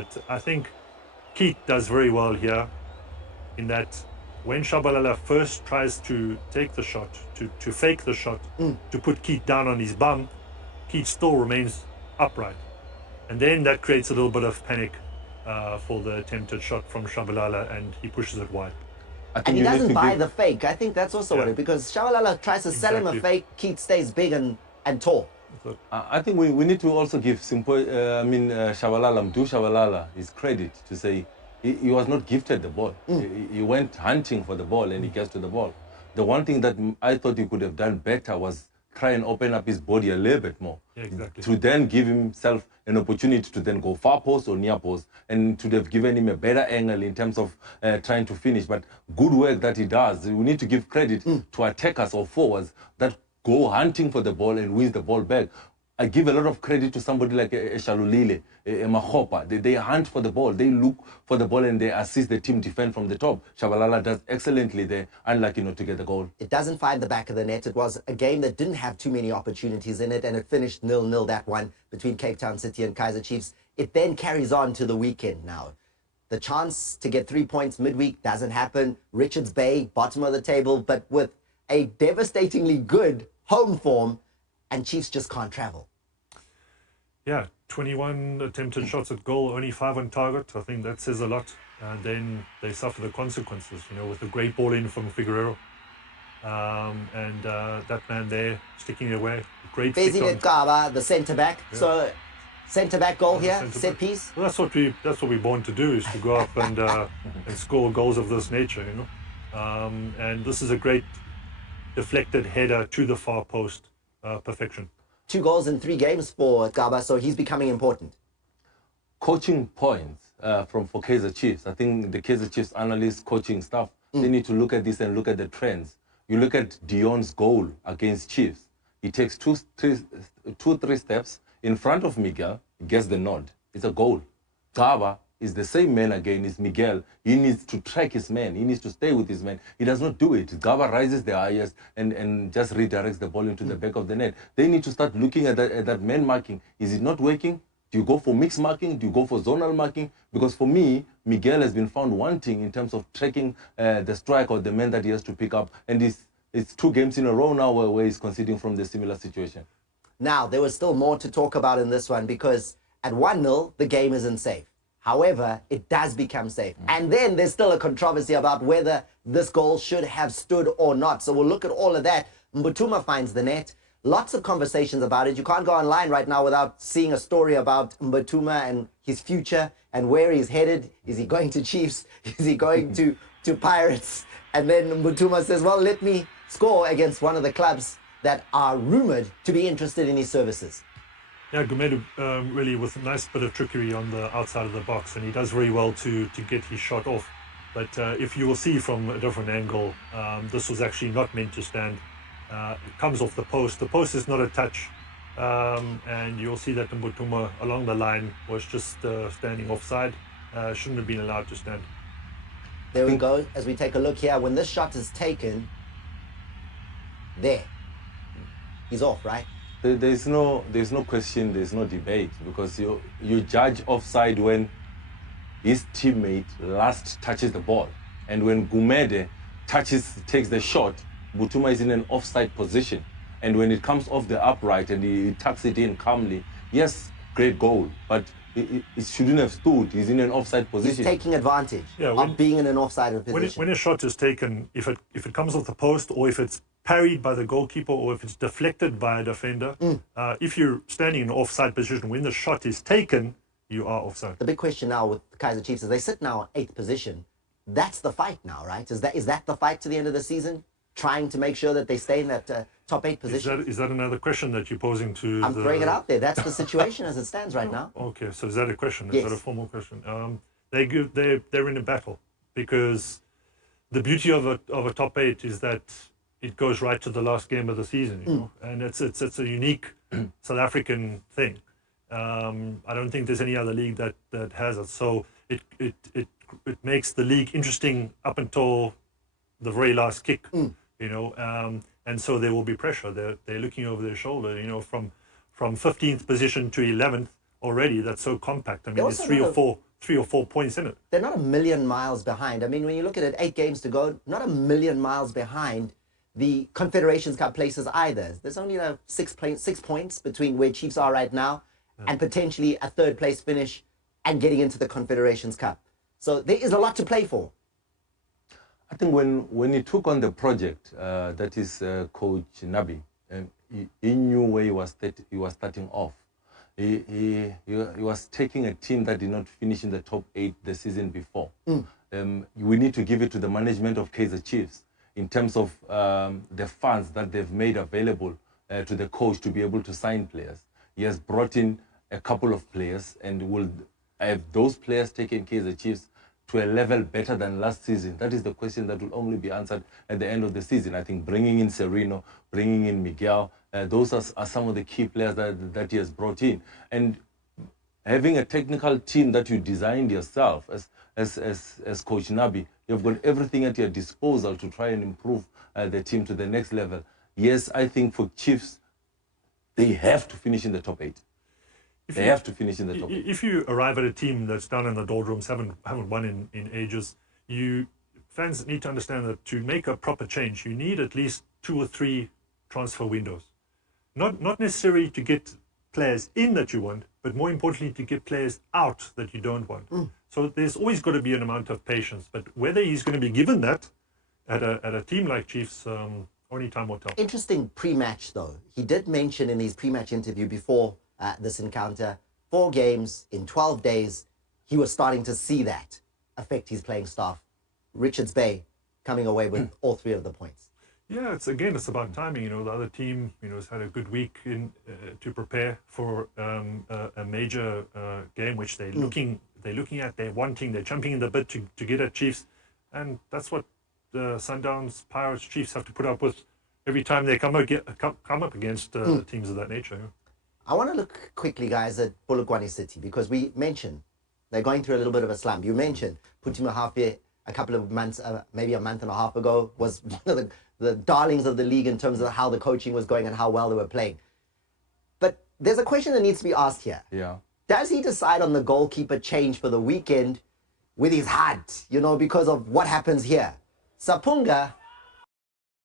But I think Keith does very well here in that when Shabalala first tries to take the shot, to fake the shot, to put Keith down on his bum, Keith still remains upright. And then that creates a little bit of panic for the attempted shot from Shabalala, and he pushes it wide. And he doesn't buy the fake. I think that's also what it is, because Shabalala tries to sell him a fake, Keith stays big and tall. I think we need to also give Shabalala his credit to say he was not gifted the ball. He went hunting for the ball and he gets to the ball. The one thing that I thought he could have done better was try and open up his body a little bit more. Yeah, exactly. To then give himself an opportunity to then go far post or near post, and to have given him a better angle in terms of trying to finish. But good work that he does. We need to give credit to attackers or forwards that go hunting for the ball and win the ball back. I give a lot of credit to somebody like Shalulile, Mahopa. They hunt for the ball, they look for the ball, and they assist the team defend from the top. Shabalala does excellently there, unlucky not to get the goal. It doesn't find the back of the net. It was a game that didn't have too many opportunities in it, and it finished 0-0, that one, between Cape Town City and Kaizer Chiefs. It then carries on to the weekend now. The chance to get 3 points midweek doesn't happen. Richards Bay, bottom of the table, but with a devastatingly good home form, and Chiefs just can't travel. Yeah, 21 attempted shots at goal, only 5 on target. I think that says a lot. And then they suffer the consequences, with a great ball in from Figueroa. And that man there sticking away. Great Bezi Kaba, the centre-back. Yeah. So, centre-back goal here, set piece. Well, that's what we're born to do, is to go up and score goals of this nature, And this is a great deflected header to the far post, perfection. 2 goals in 3 games for Kaba, so he's becoming important. Coaching points for Kaizer Chiefs. I think the Kaizer Chiefs analysts, coaching staff, they need to look at this and look at the trends. You look at Dion's goal against Chiefs. He takes 2-3 steps in front of Miguel, gets the nod. It's a goal. Kaba is the same man again, is Miguel. He needs to track his man. He needs to stay with his man. He does not do it. Gaba rises the highest and just redirects the ball into the back of the net. They need to start looking at that man marking. Is it not working? Do you go for mixed marking? Do you go for zonal marking? Because for me, Miguel has been found wanting in terms of tracking the strike or the man that he has to pick up. And it's 2 games in a row now where he's conceding from the similar situation. Now, there was still more to talk about in this one, because at 1-0, the game isn't safe. However, it does become safe. And then there's still a controversy about whether this goal should have stood or not. So we'll look at all of that. Mbutuma finds the net. Lots of conversations about it. You can't go online right now without seeing a story about Mbutuma and his future and where he's headed. Is he going to Chiefs? Is he going to Pirates? And then Mbutuma says, well, let me score against one of the clubs that are rumored to be interested in his services. Yeah, Gumedu really with a nice bit of trickery on the outside of the box, and he does very well to get his shot off. But if you will see from a different angle, this was actually not meant to stand. It comes off the post. The post is not a touch, and you'll see that Mbutuma along the line was just standing offside. Shouldn't have been allowed to stand. There we go. As we take a look here, when this shot is taken, he's off, right? There's no question, there's no debate, because you judge offside when his teammate last touches the ball, and when Gumede takes the shot, Mbutuma is in an offside position, and when it comes off the upright and he tucks it in calmly, yes, great goal, but it shouldn't have stood. He's in an offside position. He's taking advantage of being in an offside position. When a shot is taken, if it comes off the post, or if it's parried by the goalkeeper, or if it's deflected by a defender, if you're standing in an offside position, when the shot is taken, you are offside. The big question now with the Kaizer Chiefs is they sit now in 8th position. That's the fight now, right? Is that the fight to the end of the season? Trying to make sure that they stay in that top 8 position? Is that another question that you're posing to I'm throwing it out there. That's the situation as it stands right now. Okay, so is that a question? Yes. Is that a formal question? They're in a battle, because the beauty of a top 8 is that it goes right to the last game of the season, and it's a unique South African thing. I don't think there's any other league that has it. So it makes the league interesting up until the very last kick, and so there will be pressure. They're looking over their shoulder, from 15th position to 11th already. That's so compact. I mean, there's 3 or 3 or 4 points in it. They're not a million miles behind. I mean, when you look at it, 8 games to go, not a million miles behind the Confederations Cup places either. There's only 6 points between where Chiefs are right now and potentially a 3rd place finish and getting into the Confederations Cup. So there is a lot to play for. I think when he took on the project, that is Coach Nabi, he knew where he was starting off. He was taking a team that did not finish in the top 8 the season before. We need to give it to the management of Kaizer Chiefs in terms of the funds that they've made available to the coach to be able to sign players. He has brought in a couple of players and will have those players taken Kaizer Chiefs to a level better than last season? That is the question that will only be answered at the end of the season. I think bringing in Serino, bringing in Miguel, those are some of the key players that he has brought in. And having a technical team that you designed yourself as Coach Nabi, you've got everything at your disposal to try and improve the team to the next level. Yes, I think for Chiefs, they have to finish in the top 8. They have to finish in the top 8. If you arrive at a team that's down in the doldrums, haven't won in ages, fans need to understand that to make a proper change, you need at least 2 or 3 transfer windows. Not necessarily to get players in that you want, but more importantly to get players out that you don't want. So there's always got to be an amount of patience. But whether he's going to be given that at a team like Chiefs, only time will tell. Interesting pre-match though. He did mention in his pre-match interview before this encounter, 4 games in 12 days, he was starting to see that affect his playing staff. Richards Bay coming away with all 3 of the points. Yeah, it's about timing. The other team, has had a good week to prepare for a major game, which they're looking at, they're wanting, they're jumping in the bit to get at Chiefs, and that's what the Sundowns, Pirates, Chiefs have to put up with every time they come up against teams of that nature. I want to look quickly, guys, at Polokwane City because we mentioned they're going through a little bit of a slump. You mentioned Putima Hafie a couple of months, maybe a month and a half ago, was one of the darlings of the league in terms of how the coaching was going and how well they were playing. But there's a question that needs to be asked here. Yeah. Does he decide on the goalkeeper change for the weekend with his heart, because of what happens here? Sapunga